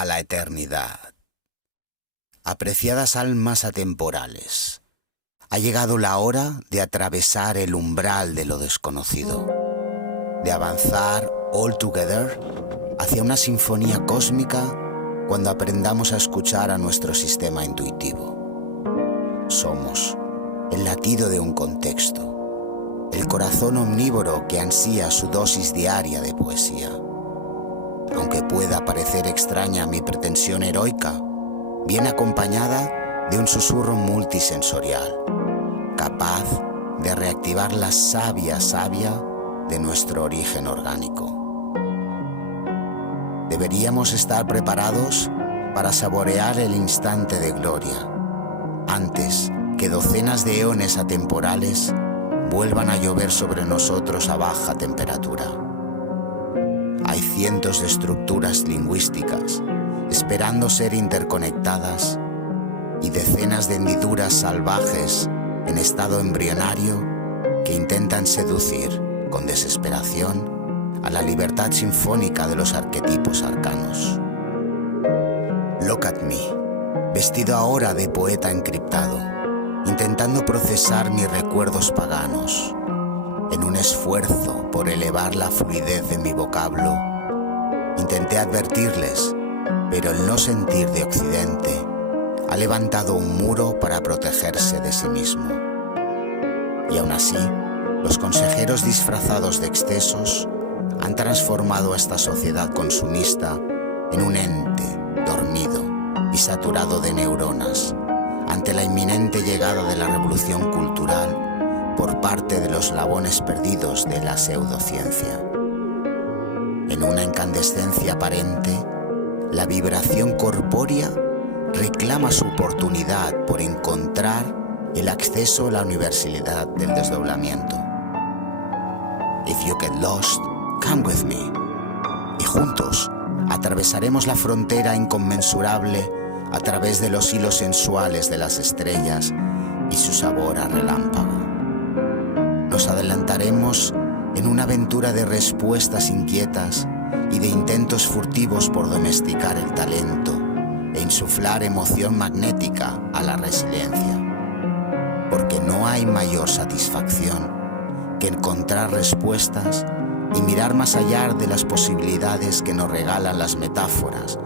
a la eternidad. Apreciadas almas atemporales, ha llegado la hora de atravesar el umbral de lo desconocido, de avanzar all together hacia una sinfonía cósmica cuando aprendamos a escuchar a nuestro sistema intuitivo. Somos el latido de un contexto, el corazón omnívoro que ansía su dosis diaria de poesía. Aunque pueda parecer extraña mi pretensión heroica, viene acompañada de un susurro multisensorial, capaz de reactivar la savia de nuestro origen orgánico. Deberíamos estar preparados para saborear el instante de gloria, antes que docenas de eones atemporales vuelvan a llover sobre nosotros a baja temperatura. Hay cientos de estructuras lingüísticas esperando ser interconectadas y decenas de hendiduras salvajes en estado embrionario que intentan seducir con desesperación a la libertad sinfónica de los arquetipos arcanos. Look at me, vestido ahora de poeta encriptado, intentando procesar mis recuerdos paganos. En un esfuerzo por elevar la fluidez de mi vocablo, intenté advertirles, pero el no sentir de Occidente ha levantado un muro para protegerse de sí mismo. Y aún así, los consejeros disfrazados de excesos han transformado a esta sociedad consumista en un ente dormido y saturado de neuronas ante la inminente llegada de la revolución cultural por parte de los eslabones perdidos de la pseudociencia. En una incandescencia aparente, la vibración corpórea reclama su oportunidad por encontrar el acceso a la universalidad del desdoblamiento. If you get lost, come with me. Y juntos atravesaremos la frontera inconmensurable a través de los hilos sensuales de las estrellas y su sabor a relámpago. Nos adelantaremos en una aventura de respuestas inquietas y de intentos furtivos por domesticar el talento e insuflar emoción magnética a la resiliencia. Porque no hay mayor satisfacción que encontrar respuestas y mirar más allá de las posibilidades que nos regalan las metáforas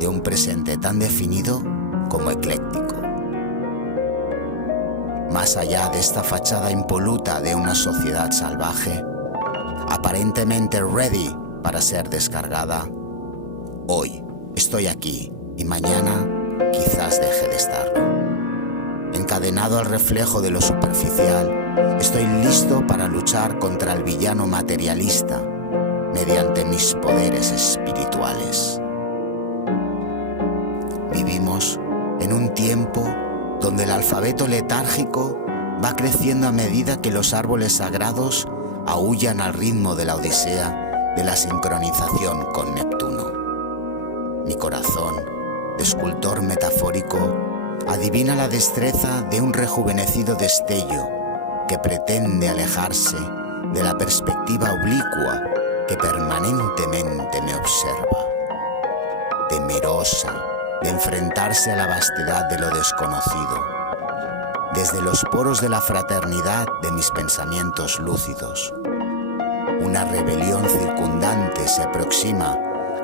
de un presente tan definido como ecléctico. Más allá de esta fachada impoluta de una sociedad salvaje, aparentemente ready para ser descargada, hoy estoy aquí y mañana quizás deje de estarlo. Encadenado al reflejo de lo superficial, estoy listo para luchar contra el villano materialista mediante mis poderes espirituales. Vivimos en un tiempo donde el alfabeto letárgico va creciendo a medida que los árboles sagrados aúllan al ritmo de la odisea de la sincronización con Neptuno. Mi corazón, de escultor metafórico, adivina la destreza de un rejuvenecido destello que pretende alejarse de la perspectiva oblicua que permanentemente me observa, temerosa de enfrentarse a la vastedad de lo desconocido. Desde los poros de la fraternidad de mis pensamientos lúcidos, una rebelión circundante se aproxima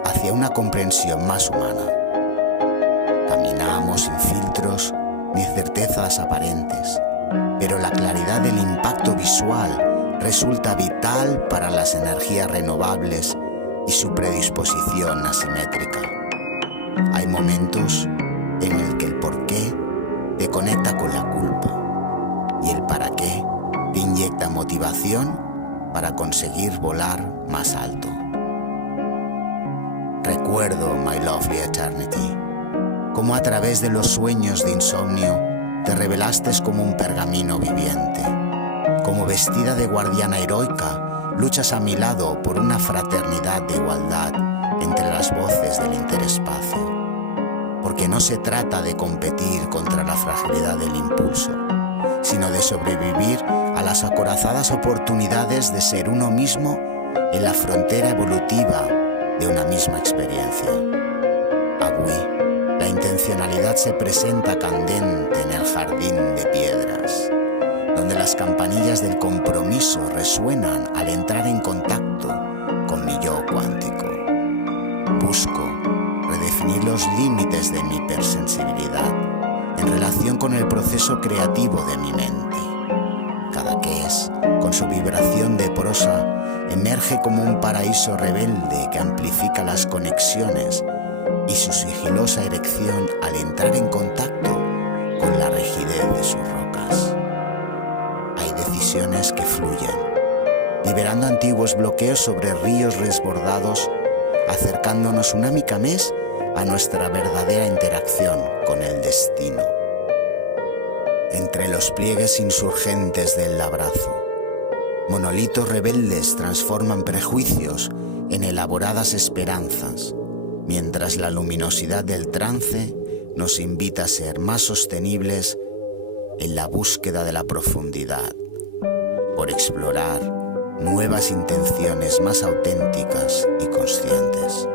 hacia una comprensión más humana. Caminamos sin filtros ni certezas aparentes, pero la claridad del impacto visual resulta vital para las energías renovables y su predisposición asimétrica. Hay momentos en el que el porqué te conecta con la culpa y el para qué te inyecta motivación para conseguir volar más alto. Recuerdo, my lovely eternity, cómo a través de los sueños de insomnio te revelaste como un pergamino viviente. Como vestida de guardiana heroica, luchas a mi lado por una fraternidad de igualdad entre las voces del interespacio. Porque no se trata de competir contra la fragilidad del impulso, sino de sobrevivir a las acorazadas oportunidades de ser uno mismo en la frontera evolutiva de una misma experiencia. Bui, la intencionalidad se presenta candente en el jardín de piedras, donde las campanillas del compromiso resuenan al entrar en contacto con mi yo cuántico. Busco redefinir los límites de mi hipersensibilidad en relación con el proceso creativo de mi mente. Cadaqués, con su vibración de prosa, emerge como un paraíso rebelde que amplifica las conexiones y su sigilosa erección al entrar en contacto con la rigidez de sus rocas. Hay decisiones que fluyen, liberando antiguos bloqueos sobre ríos resbordados, acercándonos una mica més a nuestra verdadera interacción con el destino. Entre los pliegues insurgentes del labrazo, monolitos rebeldes transforman prejuicios en elaboradas esperanzas, mientras la luminosidad del trance nos invita a ser más sostenibles en la búsqueda de la profundidad, por explorar nuevas intenciones más auténticas y conscientes.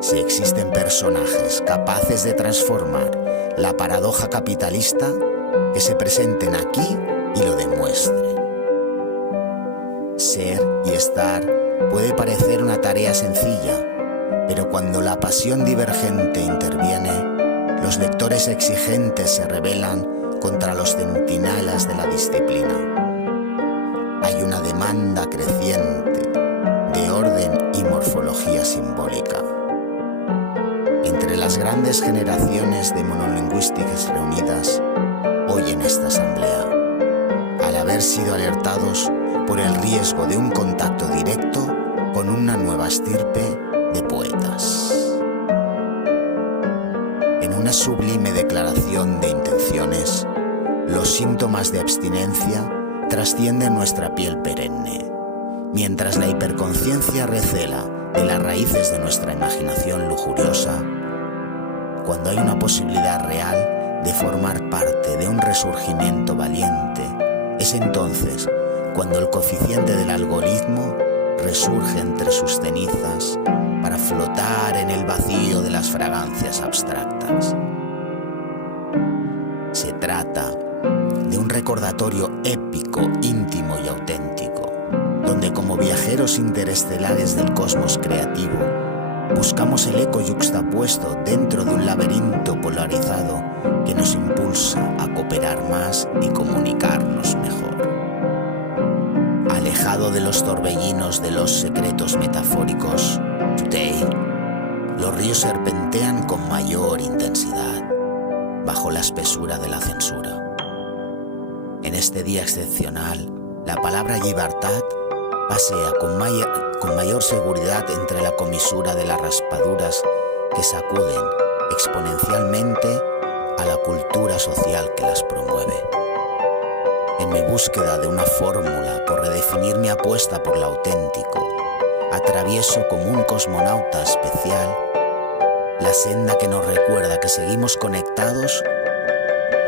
Si existen personajes capaces de transformar la paradoja capitalista, que se presenten aquí y lo demuestren. Ser y estar puede parecer una tarea sencilla, pero cuando la pasión divergente interviene, los lectores exigentes se rebelan contra los centinelas de la disciplina. Hay una demanda creciente de orden y morfología simbólica. Entre las grandes generaciones de monolingüísticas reunidas hoy en esta asamblea, al haber sido alertados por el riesgo de un contacto directo con una nueva estirpe de poetas. En una sublime declaración de intenciones, los síntomas de abstinencia trascienden nuestra piel perenne, mientras la hiperconciencia recela de las raíces de nuestra imaginación lujuriosa. Cuando hay una posibilidad real de formar parte de un resurgimiento valiente, es entonces cuando el coeficiente del algoritmo resurge entre sus cenizas para flotar en el vacío de las fragancias abstractas. Se trata de un recordatorio épico, íntimo y auténtico, donde como viajeros interestelares del cosmos creativo, buscamos el eco yuxtapuesto dentro de un laberinto polarizado que nos impulsa a cooperar más y comunicarnos mejor. Alejado de los torbellinos de los secretos metafóricos, today, los ríos serpentean con mayor intensidad, bajo la espesura de la censura. En este día excepcional, la palabra libertad pasea con mayor seguridad entre la comisura de las raspaduras que sacuden exponencialmente a la cultura social que las promueve. En mi búsqueda de una fórmula por redefinir mi apuesta por lo auténtico, atravieso como un cosmonauta especial la senda que nos recuerda que seguimos conectados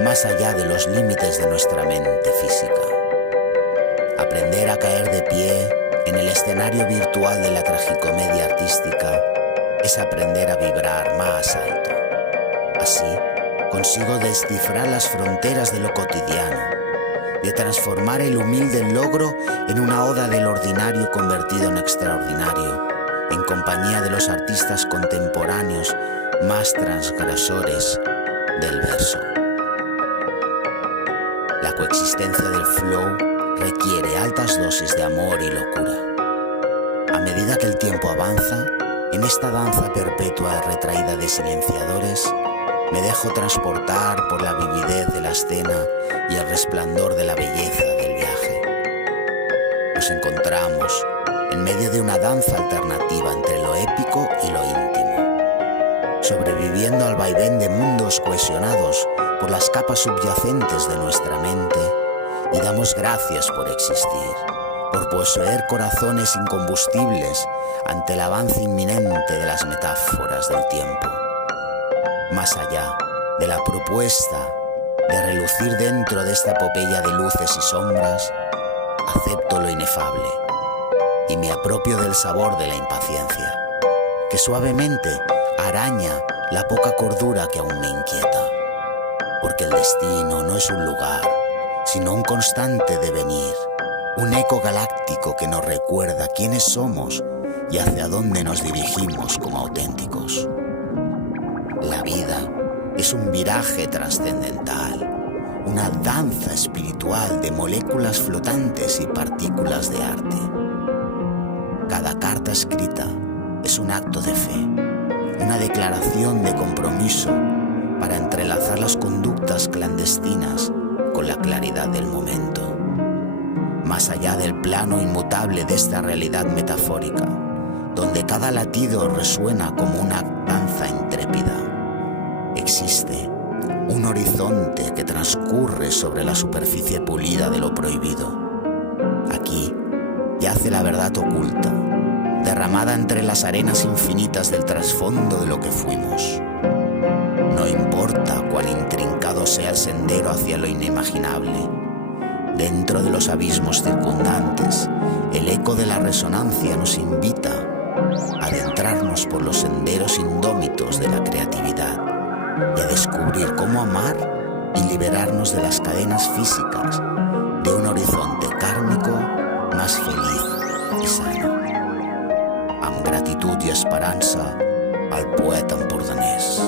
más allá de los límites de nuestra mente física. Aprender a caer de pie en el escenario virtual de la tragicomedia artística es aprender a vibrar más alto. Así, consigo descifrar las fronteras de lo cotidiano, de transformar el humilde logro en una oda del ordinario convertido en extraordinario, en compañía de los artistas contemporáneos más transgresores del verso. La coexistencia del flow requiere altas dosis de amor y locura. A medida que el tiempo avanza, en esta danza perpetua retraída de silenciadores, me dejo transportar por la vividez de la escena y el resplandor de la belleza del viaje. Nos encontramos en medio de una danza alternativa entre lo épico y lo íntimo, sobreviviendo al vaivén de mundos cohesionados por las capas subyacentes de nuestra mente, y damos gracias por existir, por poseer corazones incombustibles ante el avance inminente de las metáforas del tiempo. Más allá de la propuesta de relucir dentro de esta epopeya de luces y sombras, acepto lo inefable y me apropio del sabor de la impaciencia, que suavemente araña la poca cordura que aún me inquieta. Porque el destino no es un lugar, sino un constante devenir, un eco galáctico que nos recuerda quiénes somos y hacia dónde nos dirigimos como auténticos. La vida es un viraje trascendental, una danza espiritual de moléculas flotantes y partículas de arte. Cada carta escrita es un acto de fe, una declaración de compromiso para entrelazar las conductas clandestinas con la claridad del momento. Más allá del plano inmutable de esta realidad metafórica, donde cada latido resuena como una danza intrépida, existe un horizonte que transcurre sobre la superficie pulida de lo prohibido. Aquí yace la verdad oculta, derramada entre las arenas infinitas del trasfondo de lo que fuimos. No importa cuán intrincado sea el sendero hacia lo inimaginable, dentro de los abismos circundantes, el eco de la resonancia nos invita a adentrarnos por los senderos indómitos de la creatividad y a descubrir cómo amar y liberarnos de las cadenas físicas de un horizonte kármico más feliz i sano. Amb gratitud i esperança, el poeta empordanès.